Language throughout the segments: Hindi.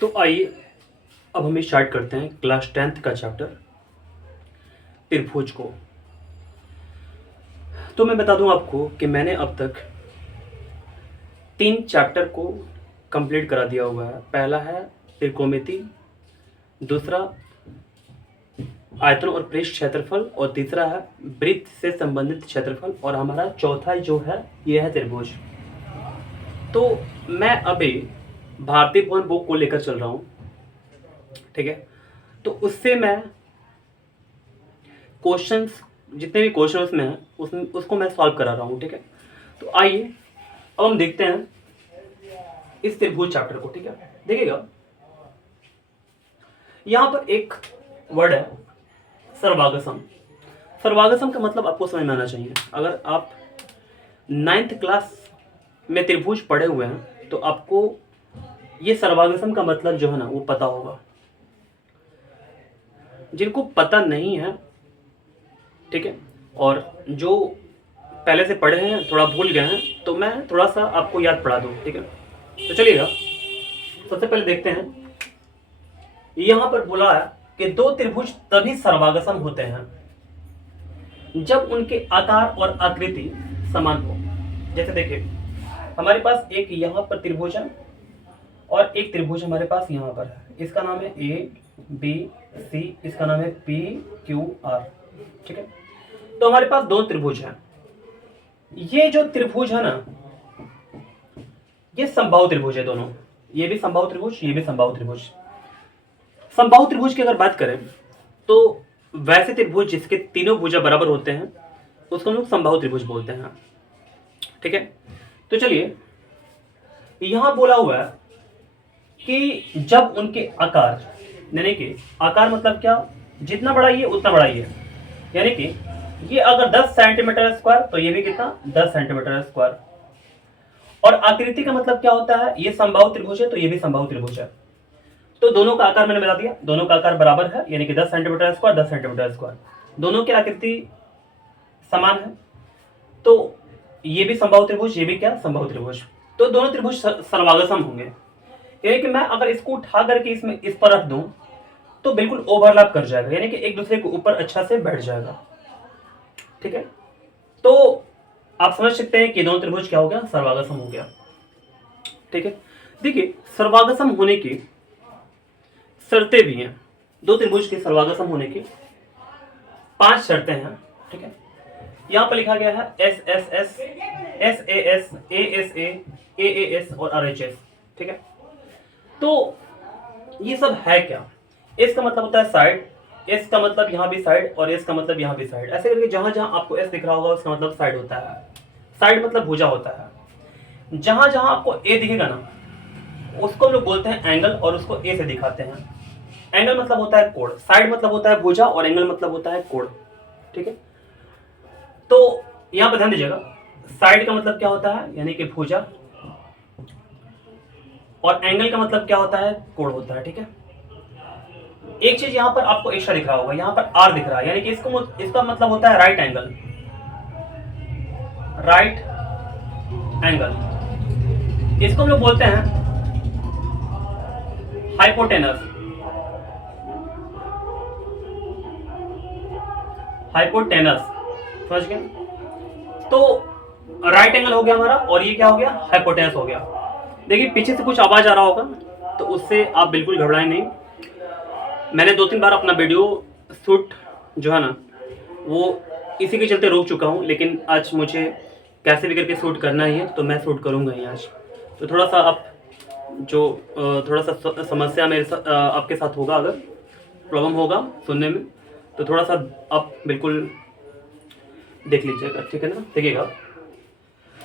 तो आइए अब हम स्टार्ट करते हैं क्लास 10th का चैप्टर त्रिभुज को। तो मैं बता दूं आपको कि मैंने अब तक 3 चैप्टर को कंप्लीट करा दिया हुआ है। पहला है त्रिकोणमिति, दूसरा आयतन और पृष्ठ क्षेत्रफल, और तीसरा है वृत्त से संबंधित क्षेत्रफल, और हमारा चौथा जो है ये है त्रिभुज। तो मैं अभी भारतीय भवन बुक को लेकर चल रहा हूँ, ठीक है। तो उससे मैं क्वेश्चंस, जितने भी क्वेश्चन उसमें हैं उसको मैं सॉल्व करा रहा हूँ, ठीक है। तो आइए अब हम देखते हैं इस त्रिभुज चैप्टर को, ठीक है। देखिएगा यहाँ पर एक वर्ड है सर्वागसम। सर्वागसम का मतलब आपको समझ में आना चाहिए। अगर आप 9th क्लास में त्रिभुज पढ़े हुए हैं तो आपको ये सर्वागसम का मतलब जो है ना वो पता होगा। जिनको पता नहीं है, ठीक है, और जो पहले से पढ़े हैं थोड़ा भूल गए हैं, तो मैं थोड़ा सा आपको याद पढ़ा दूं, ठीक है। तो चलिएगा सबसे पहले देखते हैं। यहां पर बोला है कि दो त्रिभुज तभी सर्वागसम होते हैं जब उनके आकार और आकृति समान हो। जैसे देखिए हमारे पास एक यहां पर त्रिभुज है और एक त्रिभुज हमारे पास यहां पर है। इसका नाम है ए बी सी, इसका नाम है पी क्यू आर, ठीक है। तो हमारे पास दो त्रिभुज हैं। ये जो त्रिभुज है ना ये समबाहु त्रिभुज है दोनों। ये भी समबाहु त्रिभुज, ये भी समबाहु त्रिभुज। समबाहु त्रिभुज की अगर बात करें तो वैसे त्रिभुज जिसके तीनों भुजा बराबर होते हैं उसको हम लोग समबाहु त्रिभुज बोलते हैं, ठीक है। तो चलिए यहां बोला हुआ है कि जब उनके आकार, यानी कि आकार मतलब क्या, जितना बड़ा ये उतना बड़ा ये, यानी कि ये अगर 10 सेंटीमीटर स्क्वायर तो ये भी कितना 10 सेंटीमीटर स्क्वायर। और आकृति का मतलब क्या होता है, ये समबाहु त्रिभुज है तो ये भी समबाहु त्रिभुज है। तो दोनों का आकार मैंने बता दिया, दोनों का आकार बराबर है, यानी कि 10 सेंटीमीटर स्क्वायर 10 सेंटीमीटर स्क्वायर, दोनों की आकृति समान है। तो ये भी समबाहु त्रिभुज, ये भी क्या समबाहु त्रिभुज। तो दोनों त्रिभुज सर्वागसम होंगे। यानी कि मैं अगर इसको उठा करके इसमें इस पर रख दूं तो बिल्कुल ओवरलैप कर जाएगा, यानी कि एक दूसरे के ऊपर अच्छा से बैठ जाएगा, ठीक है। तो आप समझ सकते हैं कि दोनों त्रिभुज क्या हो गया, सर्वागसम हो गया, ठीक है। देखिए सर्वागसम होने की शर्तें भी हैं। दो त्रिभुज के सर्वागसम होने की 5 शर्तें हैं, ठीक है। यहां पर लिखा गया है S S S, S A S और आर एच एस, ठीक है। तो ये सब है क्या, एस का मतलब होता है साइड, एस का मतलब यहां भी साइड, और एस का मतलब यहां भी साइड। ऐसे करके जहां जहां आपको एस दिख रहा होगा उसका मतलब साइड होता है। साइड मतलब भुजा होता है। जहां जहां आपको ए दिखेगा ना उसको हम लोग बोलते हैं एंगल, और उसको ए से दिखाते हैं। एंगल मतलब होता है कोण, साइड मतलब होता है भुजा, और एंगल मतलब होता है कोण, ठीक है। तो यहां पर ध्यान दीजिएगा, साइड का मतलब क्या होता है, यानी कि भुजा, और एंगल का मतलब क्या होता है, कोण होता है, ठीक है। एक चीज यहां पर आपको एक्स्ट्रा दिख रहा होगा, यहां पर आर दिख रहा है, यानी कि इसका मतलब होता है राइट एंगल, राइट एंगल। इसको हम लोग बोलते हैं हाइपोटेनस, हाइपोटेनस, समझ गए। तो राइट एंगल हो गया हमारा, और ये क्या हो गया, हाइपोटेनस हो गया। देखिए पीछे से कुछ आवाज आ रहा होगा तो उससे आप बिल्कुल घबराएं नहीं। मैंने 2-3 बार अपना वीडियो शूट जो है ना वो इसी के चलते रोक चुका हूँ, लेकिन आज मुझे कैसे भी करके शूट करना ही है तो मैं शूट करूँगा ही आज। तो थोड़ा सा आप जो थोड़ा सा समस्या मेरे साथ आपके साथ होगा, अगर प्रॉब्लम होगा सुनने में तो थोड़ा सा आप बिल्कुल देख लीजिएगा, ठीक है ना। देखिएगा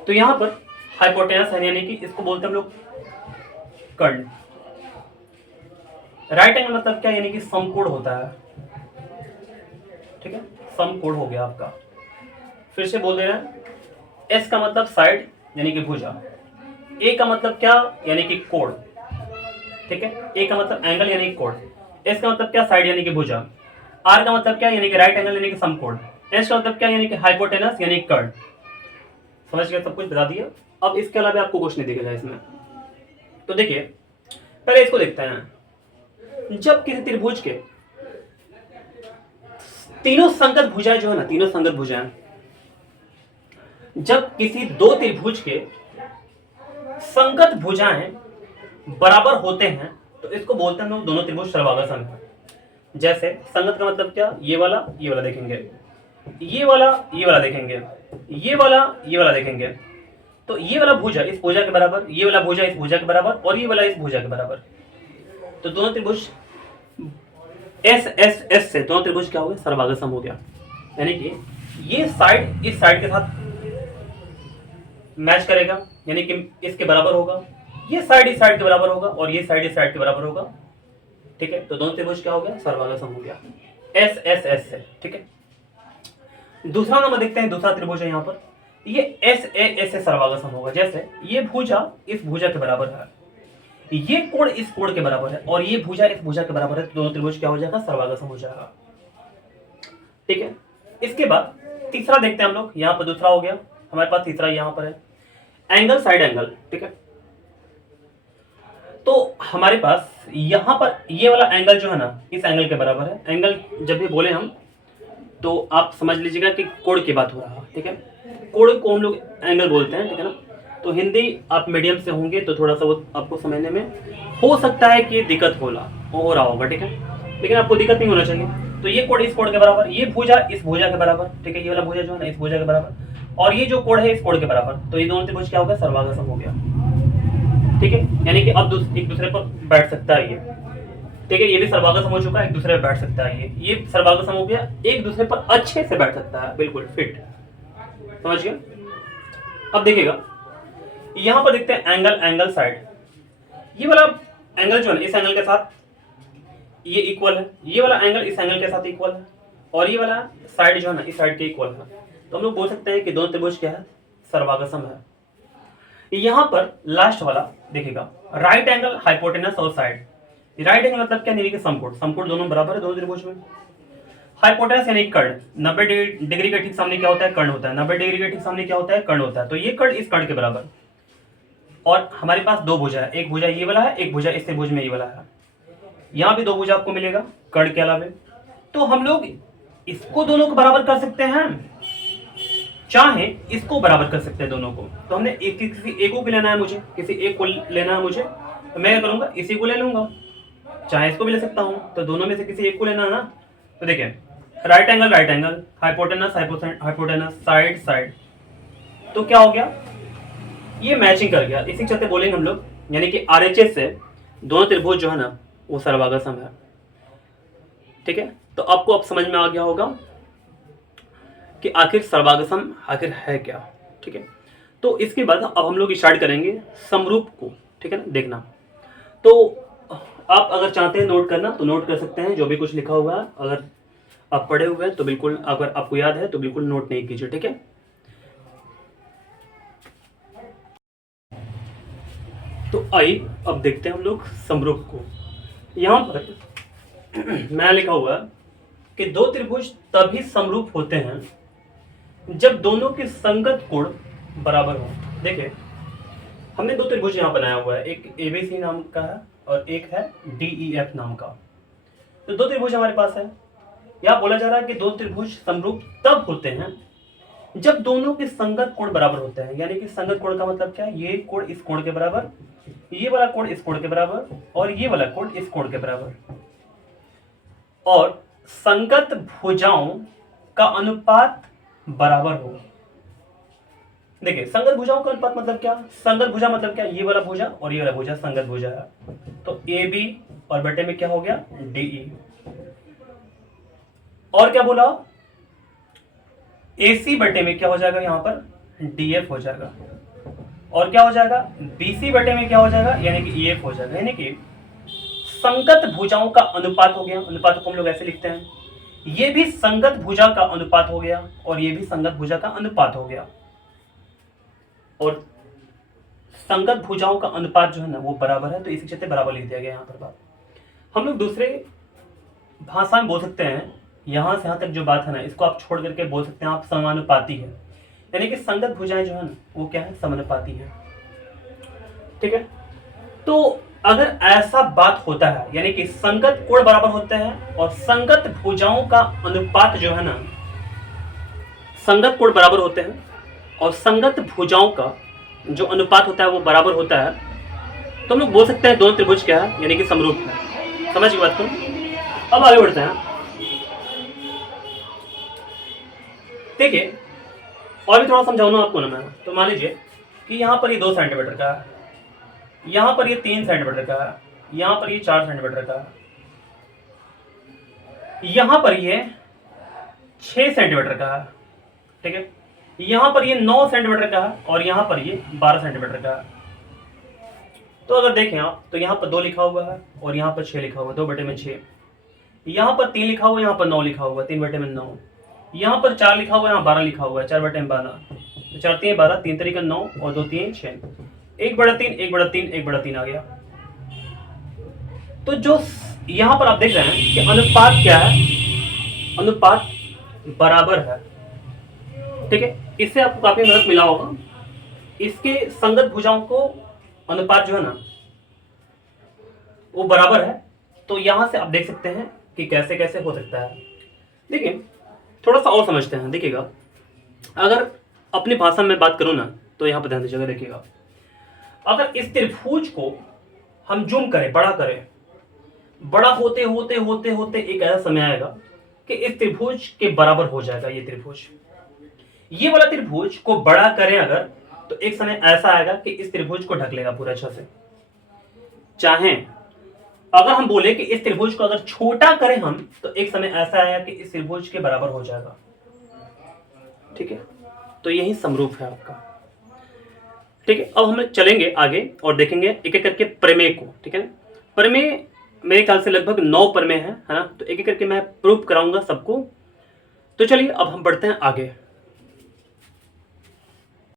तो यहाँ पर हाइपोटेनस है, यानी कि इसको बोलते हैं हम लोग कर्ण। राइट एंगल मतलब क्या, यानी कि समकोण होता है, ठीक है, समकोण हो गया आपका। फिर से बोल दे रहे हैं, एस का मतलब साइड यानी कि भुजा, ए का मतलब क्या, यानी कि कोण, ठीक है। ए का मतलब एंगल यानी कि कोण, एस का मतलब क्या, साइड यानी कि भुजा, आर का मतलब क्या, यानी कि राइट एंगल यानी कि समकोण, एस का मतलब क्या, यानी कि हाइपोटेनस यानी कि कर्ण। समझ गया, सब कुछ बता दिया। अब इसके अलावा आपको कुछ नहीं दिखेगा इसमें, तो देखिए पहले इसको देखते हैं। जब किसी त्रिभुज के तीनों संगत भुजाएं जो है ना, तीनों संगत भुजाएं, जब किसी दो त्रिभुज के संगत भुजाएं बराबर होते हैं तो इसको बोलते हैं हम लोग दोनों त्रिभुज सर्वांगसम है। जैसे संगत का मतलब क्या, ये वाला देखेंगे, ये वाला देखेंगे, ये वाला देखेंगे, तो ये वाला भुजा इस भुजा के बराबर, ये वाला भुजा इस भुजा के बराबर, और ये वाला इस भुजा के बराबर, तो दोनों त्रिभुज एस एस एस से दोनों त्रिभुज क्या हो गया, सर्वांगसम हो गया। यानी कि ये साइड इस साइड के साथ मैच करेगा, यानी कि इसके बराबर होगा, ये साइड इस साइड के बराबर होगा, और ये साइड इस साइड के बराबर होगा। ठीक है, तो दोनों त्रिभुज क्या हो गया, सर्वांगसम हो गया एस एस एस से। ठीक है, दूसरा नंबर देखते हैं, दूसरा त्रिभुज है यहाँ पर, ये एस ए एस से सर्वांगसम होगा। जैसे ये भुजा इस भुजा के बराबर है, ये कोण इस कोण के बराबर है, और ये भुजा इस भुजा के बराबर है, तो दोनों त्रिभुज क्या हो जाएगा, सर्वांगसम हो जाएगा। ठीक है, इसके बाद तीसरा देखते हैं हम लोग, यहाँ पर दूसरा हो गया हमारे पास, तीसरा यहाँ पर है एंगल साइड एंगल। ठीक है, तो हमारे पास यहाँ पर ये वाला एंगल जो है ना, इस एंगल के बराबर है। एंगल जब भी बोले हम तो आप समझ लीजिएगा कि कोण की बात हो रहा है। ठीक है, कोण को हम लोग एंगल बोलते हैं। ठीक है ना, तो हिंदी आप मीडियम से होंगे तो थोड़ा सा वो आपको समझने में हो सकता है कि दिक्कत हो रहा होगा। ठीक है, लेकिन आपको दिक्कत नहीं होना चाहिए। तो ये कोण इस कोण के बराबर, ये भुजा इस भुजा के बराबर। ठीक है, ये वाला भुजा जो है ना इस भुजा के बराबर, और ये जो कोण है इस कोण के बराबर, तो ये दोनों त्रिभुज क्या हो गया, सर्वांगसम हो गया। ठीक है, यानी कि अब एक दूसरे पर बैठ सकता है ये। ठीक है, ये भी सर्वांगसम हो चुका है, एक दूसरे पर बैठ सकता है ये सर्वांगसम हो गया, एक दूसरे पर अच्छे से बैठ सकता है, बिल्कुल फिट। समझ गए। अब देखिएगा यहां पर देखते हैं एंगल साइड। ये वाला एंगल जो है इस एंगल के साथ ये इक्वल है, ये वाला एंगल इस एंगल के साथ इक्वल है, और ये वाला साइड जो है ना इस साइड के इक्वल है। तो हम लोग बोल सकते हैं कि दोनों त्रिभुज क्या है, सर्वांगसम है। यहां पर लास्ट वाला देखिएगा, राइट एंगल हाइपोटेनस और साइड। राइट एंगल मतलब क्या, यानी कि समकोण दोनों बराबर है दोनों त्रिभुज में। हाइपोटेनस यानी कर्ण, 90 डिग्री के ठीक सामने क्या होता है, कर्ण होता है। 90 डिग्री के ठीक सामने क्या होता है, कर्ण होता है। तो ये कर्ण इस कर्ण के बराबर, और हमारे पास दो भुजा है, एक भुजा ये वाला है, एक भुजा इस त्रिभुज में ये वाला है। यहाँ भी दो भुजा आपको मिलेगा कर्ण के अलावे। तो हम लोग इसको दोनों को बराबर कर सकते हैं, चाहे इसको बराबर कर सकते हैं दोनों को। तो हमने किसी एक को लेना है, मुझे किसी एक को लेना है मुझे, तो मैं क्या करूंगा, इसी को ले लूंगा, चाहे इसको भी ले सकता हूं, तो दोनों में से किसी एक को लेना है ना। तो देखिए राइट एंगल, हाइपोटेनस, साइड, तो क्या हो गया, ये मैचिंग कर गया। इसी चलते बोलेंगे हम लोग, यानी कि आरएचएस से दोनों त्रिभुज जो है ना वो सर्वांगसम है। ठीक है, तो आपको अब समझ में आ गया होगा कि आखिर सर्वांगसम आखिर है क्या। ठीक है, तो इसके बाद अब हम लोग स्टार्ट करेंगे समरूप को। ठीक है ना, देखना। तो आप अगर चाहते हैं नोट करना तो नोट कर सकते हैं, जो भी कुछ लिखा हुआ है अगर आप पढ़े हुए हैं तो बिल्कुल, अगर आपको याद है तो बिल्कुल नोट नहीं कीजिए। ठीक है, तो आइए अब देखते हैं हम लोग समरूप को। यहां पर मैं लिखा हुआ है कि दो त्रिभुज तभी समरूप होते हैं जब दोनों के संगत कोण बराबर हो। देखिए हमने दो त्रिभुज यहाँ बनाया हुआ है, एक एबीसी नाम का है और एक है डीईएफ नाम का। तो दो त्रिभुज हमारे पास है। यहाँ बोला जा रहा है कि दो त्रिभुज समरूप तब होते हैं जब दोनों के संगत कोण बराबर होते हैं। यानी कि संगत कोण का मतलब क्या है, ये कोण इस कोण के बराबर, ये वाला कोण इस कोण के बराबर, और ये वाला कोण इस कोण के बराबर, और संगत भुजाओं का अनुपात बराबर हो। देखिए संगत भुजाओं का अनुपात मतलब क्या, संगत भुजा मतलब क्या, ये वाला भुजा और ये वाला भुजा संगत भुजा है। तो ए बी और बटे में क्या हो गया, डीई। और क्या बोला, AC बटे में क्या हो जाएगा, यहां पर DF हो जाएगा। और क्या हो जाएगा, BC बटे में क्या हो जाएगा, यानी कि EF हो जाएगा। यानी कि संगत भुजाओं का अनुपात हो गया। अनुपात को हम लोग ऐसे लिखते हैं, ये भी संगत भुजा का अनुपात हो गया और ये भी संगत भुजा का अनुपात हो गया। और संगत भुजाओं का अनुपात जो है ना वो बराबर है, तो इसी चलते बराबर लिख दिया गया यहाँ पर बात। हम लोग दूसरे भाषा में बोल सकते हैं, यहाँ से यहाँ तक जो बात है ना इसको आप छोड़ करके बोल सकते हैं आप समानुपाती है। यानी कि संगत भुजाएं जो है ना वो क्या है, समानुपाती है। ठीक है, तो अगर ऐसा बात होता है, यानी कि संगत कोण बराबर होते हैं और संगत भुजाओं का अनुपात जो है ना, संगत कोण बराबर होते हैं और संगत भुजाओं का जो अनुपात होता है वो बराबर होता है, तो हम लोग बोल सकते हैं दोनों त्रिभुज क्या है, यानी कि समरूप है। समझ की बात को। अब आगे बढ़ते हैं। देखिए, और भी थोड़ा समझाऊँ ना आपको ना मैं, तो मान लीजिए कि यहाँ पर ये 2 सेंटीमीटर का है, यहाँ पर ये 3 सेंटीमीटर का है, यहाँ पर ये 4 सेंटीमीटर का है, यहाँ पर ये 6 सेंटीमीटर का है, ठीक है, यहाँ पर ये 9 सेंटीमीटर का है और यहाँ पर ये 12 सेंटीमीटर का है। तो अगर देखें आप, तो यहाँ पर 2 लिखा हुआ है और यहाँ पर 6 लिखा हुआ है, 2/6। यहाँ पर 3 लिखा हुआ है, यहाँ पर 9 लिखा हुआ है, 3/9। यहाँ पर 4 लिखा हुआ है, यहाँ 12 लिखा हुआ है, 4/12। 4 3 12, 3 तरीका 9 और 2 3 6, 1/3, 1/3, 1/3 आ गया। तो जो यहाँ पर आप देख रहे हैं कि अनुपात क्या है, अनुपात बराबर है, ठीक है। इससे आपको काफी मदद मिला होगा। इसके संगत भुजाओं को अनुपात जो है ना वो बराबर है। तो यहां से आप देख सकते हैं कि कैसे कैसे हो सकता है। देखिए, थोड़ा सा और समझते हैं। देखिएगा, अगर अपनी भाषा में बात करूं ना, तो यहां पर ध्यान दीजिएगा। देखिएगा, अगर इस त्रिभुज को हम जूम करें, बड़ा करें, बड़ा होते होते होते होते एक ऐसा समय आएगा कि इस त्रिभुज के बराबर हो जाएगा ये त्रिभुज। ये वाला त्रिभुज को बड़ा करें अगर, तो एक समय ऐसा आएगा कि इस त्रिभुज को ढक लेगा पूरा अच्छा से। चाहे अगर हम बोले कि इस त्रिभुज को अगर छोटा करें हम, तो एक समय ऐसा आएगा कि इस त्रिभुज के बराबर हो जाएगा, ठीक है। तो यही समरूप है आपका, ठीक है। अब हम चलेंगे आगे और देखेंगे एक एक करके प्रमेय को, ठीक है। प्रमेय मेरे ख्याल से लगभग 9 प्रमेय है ना, तो एक एक करके मैं प्रूफ कराऊंगा सबको। तो चलिए अब हम बढ़ते हैं आगे।